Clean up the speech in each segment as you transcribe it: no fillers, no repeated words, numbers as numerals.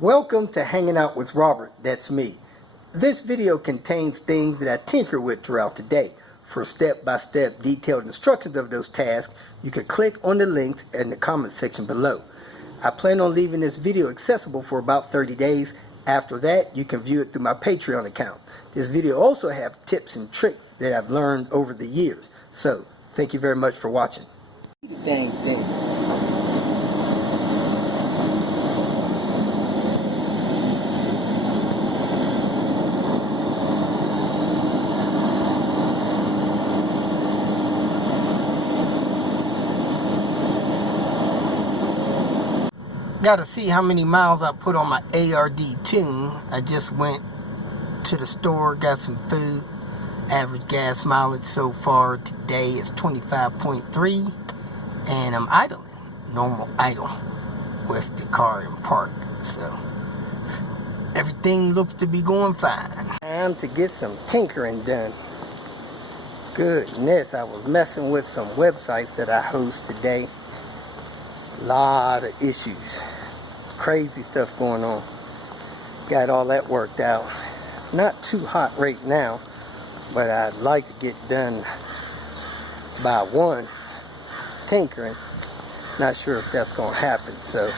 Welcome to Hanging Out with Robert, that's me. This video contains things that I tinker with throughout the day. For step-by-step detailed instructions of those tasks, you can click on the links in the comment section below. I plan on leaving this video accessible for about 30 days. After that, you can view it through my Patreon account. This video also has tips and tricks that I've learned over the years. So, thank you very much for watching. Dang. Got to see how many miles I put on my ARD tune. I just went to the store, got some food. Average gas mileage so far today is 25.3, and I'm idling, normal idle, with the car in park. So everything looks to be going fine. Time to get some tinkering done. Goodness, I was messing with some websites that I host today. Lot of issues, crazy stuff going on. Got all that worked out. It's not too hot right now, but I'd like to get done by 1 tinkering. Not sure if that's gonna happen, so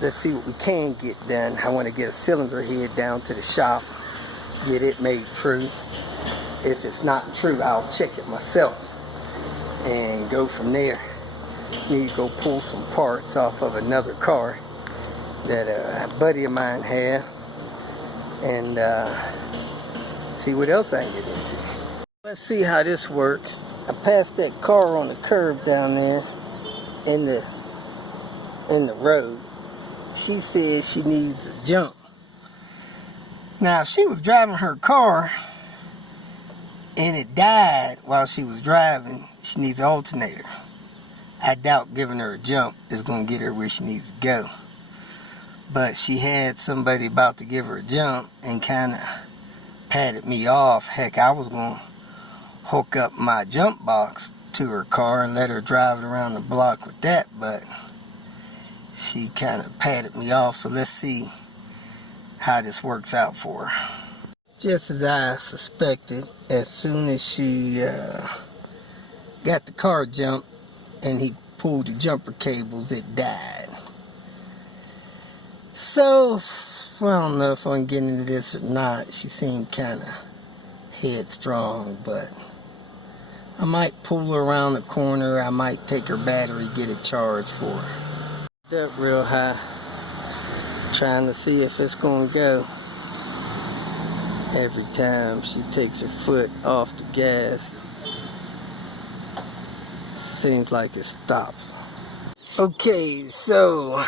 let's see what we can get done. I want to get a cylinder head down to the shop, get it made true. If it's not true, I'll check it myself and go from there. Need to go pull some parts off of another car that a buddy of mine had, and see what else I can get into. Let's see how this works. I passed that car on the curb down there in the road. She says she needs a jump. Now, if she was driving her car and it died while she was driving, she needs an alternator. I doubt giving her a jump is going to get her where she needs to go. But she had somebody about to give her a jump and kind of patted me off. Heck, I was going to hook up my jump box to her car and let her drive it around the block with that, but she kind of patted me off. So let's see how this works out for her. Just as I suspected, as soon as she got the car jumped and he pulled the jumper cables, it died. So, I don't know if I'm getting into this or not. She seemed kind of headstrong, but I might pull her around the corner. I might take her battery, get it charged for her. Up real high, trying to see if it's going to go. Every time she takes her foot off the gas, seems like it stops. Okay, so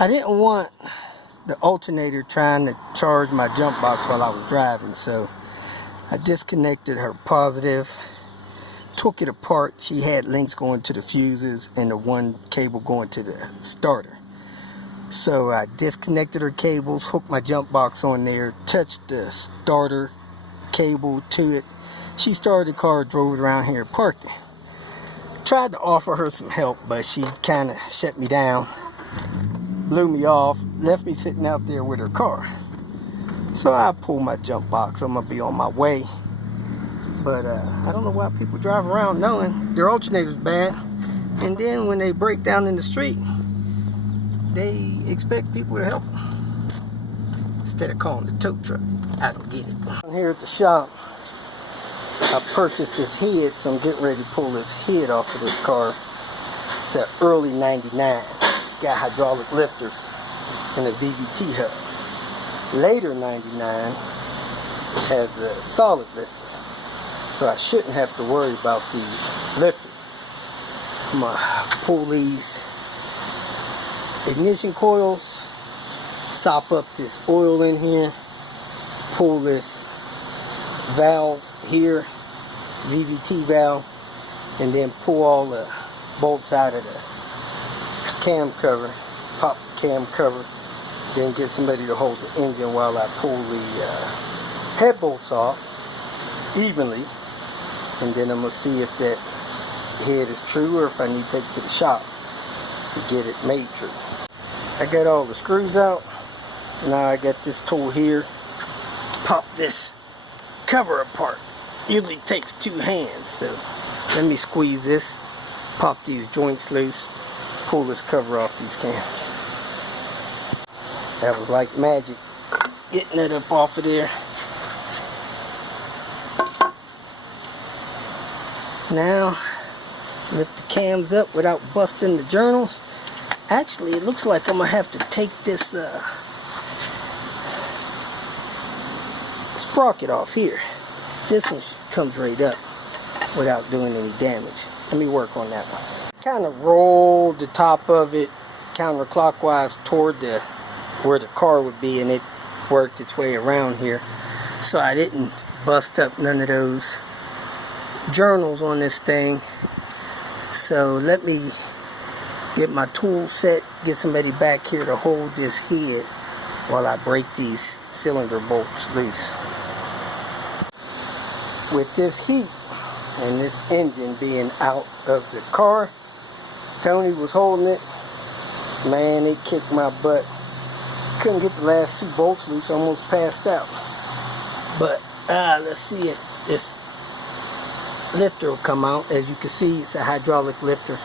I didn't want the alternator trying to charge my jump box while I was driving, so I disconnected her positive, took it apart. She had links going to the fuses and the one cable going to the starter. So I disconnected her cables, hooked my jump box on there, touched the starter cable to it. She started the car, drove it around here, parked it. Tried to offer her some help, but she kind of shut me down, blew me off, left me sitting out there with her car. So I pulled my jump box. I'm gonna be on my way. But I don't know why people drive around knowing their alternator's bad, and then when they break down in the street, they expect people to help them instead of calling the tow truck. I don't get it. I'm here at the shop. I purchased this head, so I'm getting ready to pull this head off of this car. It's an early 99. Got hydraulic lifters and a VVT hub. Later 99 has solid lifters, so I shouldn't have to worry about these lifters. I'm going to pull these ignition coils, sop up this oil in here, pull this valve here, VVT valve, and then pull all the bolts out of the cam cover, pop the cam cover, then get somebody to hold the engine while I pull the head bolts off evenly, and then I'm going to see if that head is true or if I need to take it to the shop to get it made true. I got all the screws out. Now I got this tool here. Pop this cover apart. Usually takes 2 hands, so let me squeeze this, pop these joints loose, pull this cover off these cans. That was like magic, getting it up off of there. Now lift the cams up without busting the journals. Actually, it looks like I'm gonna have to take this sprocket off here. This one comes right up without doing any damage. Let me work on that one. Kind of rolled the top of it counterclockwise toward where the car would be, and it worked its way around here. So I didn't bust up none of those journals on this thing. So let me get my tool set, get somebody back here to hold this head while I break these cylinder bolts loose. With this heat and this engine being out of the car, Tony was holding it. Man, it kicked my butt. Couldn't get the last 2 bolts loose, almost passed out. But let's see if this lifter will come out. As you can see, it's a hydraulic lifter,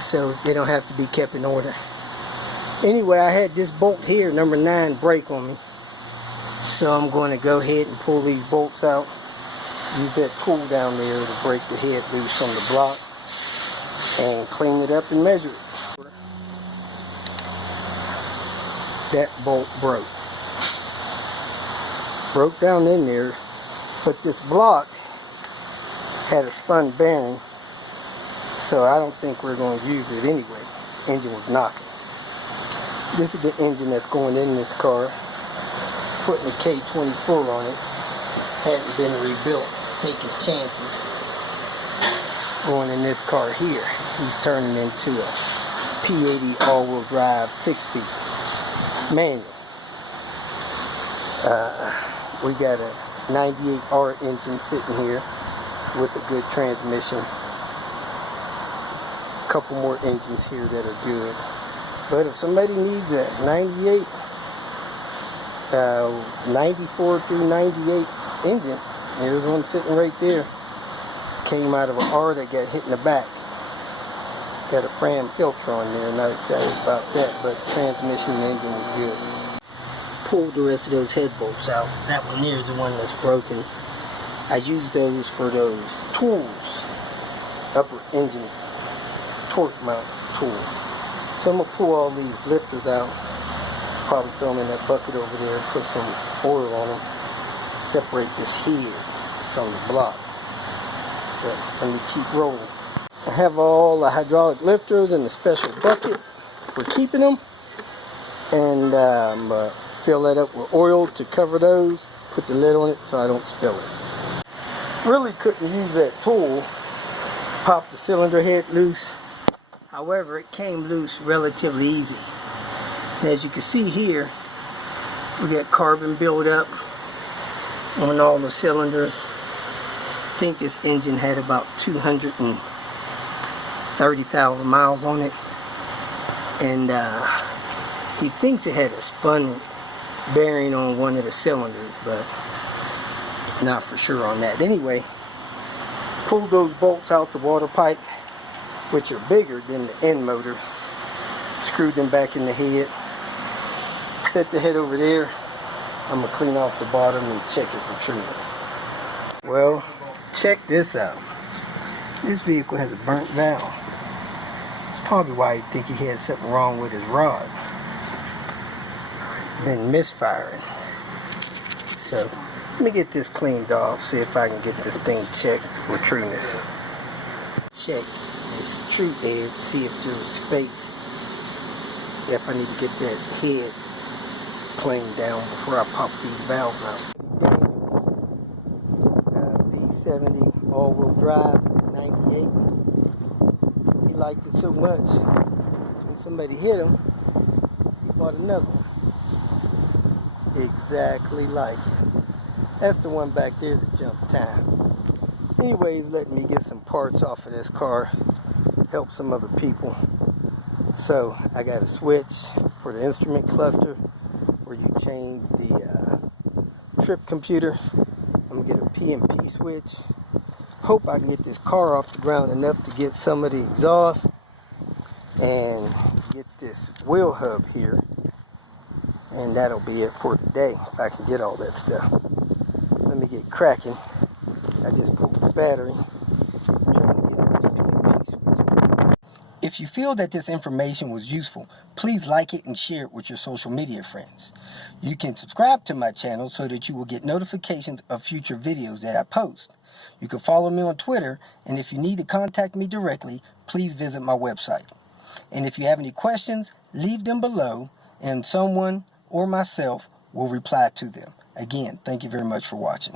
so they don't have to be kept in order. Anyway, I had this bolt here, number 9, break on me. So I'm going to go ahead and pull these bolts out. Use that tool down there to break the head loose from the block and clean it up and measure it. That bolt broke. Broke down in there, but this block had a spun bearing, so I don't think we're going to use it anyway. Engine was knocking. This is the engine that's going in this car. Putting a K24 on it. Hadn't been rebuilt. Take his chances. Going in this car here. He's turning into a P80 all-wheel drive 6-speed manual. We got a 98R engine sitting here with a good transmission. A couple more engines here that are good. But if somebody needs a 98, 94 through 98 engine, there's one sitting right there. Came out of an R that got hit in the back. Got a Fram filter on there, not excited about that, but transmission and engine was good. Pulled the rest of those head bolts out. That one there is the one that's broken. I use those for those tools, upper engine torque mount tool. So I'm going to pull all these lifters out, probably throw them in that bucket over there, put some oil on them, separate this head from the block. So let me keep rolling. I have all the hydraulic lifters in a special bucket for keeping them, and fill that up with oil to cover those, put the lid on it so I don't spill it. Really couldn't use that tool, pop the cylinder head loose. However, it came loose relatively easy. And as you can see here, we got carbon buildup on all the cylinders. I think this engine had about 230,000 miles on it. And he thinks it had a spun bearing on one of the cylinders, but not for sure on that. Anyway, pulled those bolts out the water pipe, which are bigger than the end motors. Screwed them back in the head. Set the head over there. I'm going to clean off the bottom and check it for trueness. Well, check this out. This vehicle has a burnt valve. It's probably why you think he had something wrong with his rod. Been misfiring. So, let me get this cleaned off, see if I can get this thing checked for trueness. Check this true edge, see if there's space. If I need to get that head cleaned down before I pop these valves out. V70 all-wheel drive 98. He liked it so much, when somebody hit him, he bought another one. Exactly like it. That's the one back there that jumped time. Anyways, let me get some parts off of this car. help some other people. So I got a switch for the instrument cluster where you change the trip computer. I'm gonna get a PMP switch. Hope I can get this car off the ground enough to get some of the exhaust and get this wheel hub here, and that'll be it for today if I can get all that stuff. Let me get cracking. I just pulled the battery. I'm trying to get this PMP switch. If you feel that this information was useful, please like it and share it with your social media friends. You can subscribe to my channel so that you will get notifications of future videos that I post. You can follow me on Twitter, and if you need to contact me directly, please visit my website. And if you have any questions, leave them below, and someone or myself will reply to them. Again, thank you very much for watching.